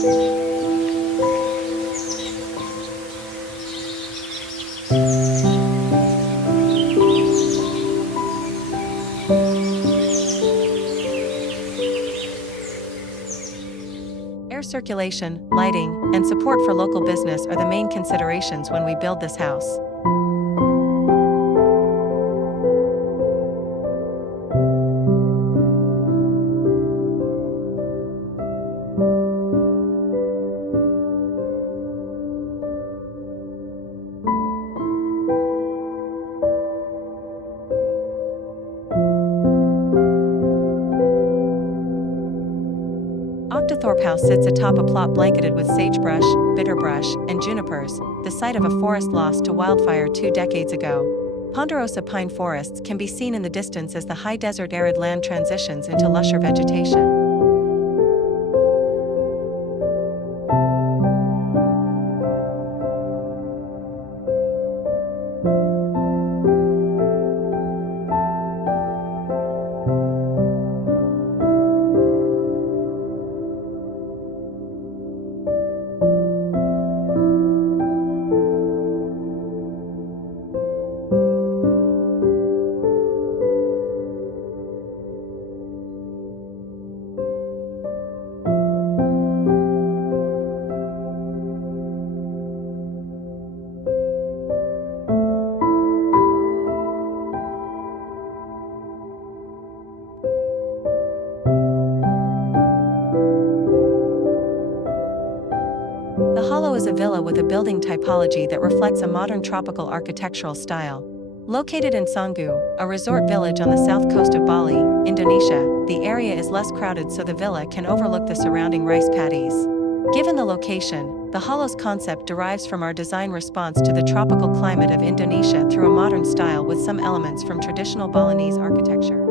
Air circulation, lighting, and support for local business are the main considerations when we build this house. House sits atop a plot blanketed with sagebrush, bitterbrush, and junipers, the site of a forest lost to wildfire 2 decades ago. Ponderosa pine forests can be seen in the distance as the high desert arid land transitions into lusher vegetation. The Hollow is a villa with a building typology that reflects a modern tropical architectural style. Located in Sanggu, a resort village on the south coast of Bali, Indonesia, the area is less crowded so the villa can overlook the surrounding rice paddies. Given the location, the Hollow's concept derives from our design response to the tropical climate of Indonesia through a modern style with some elements from traditional Balinese architecture.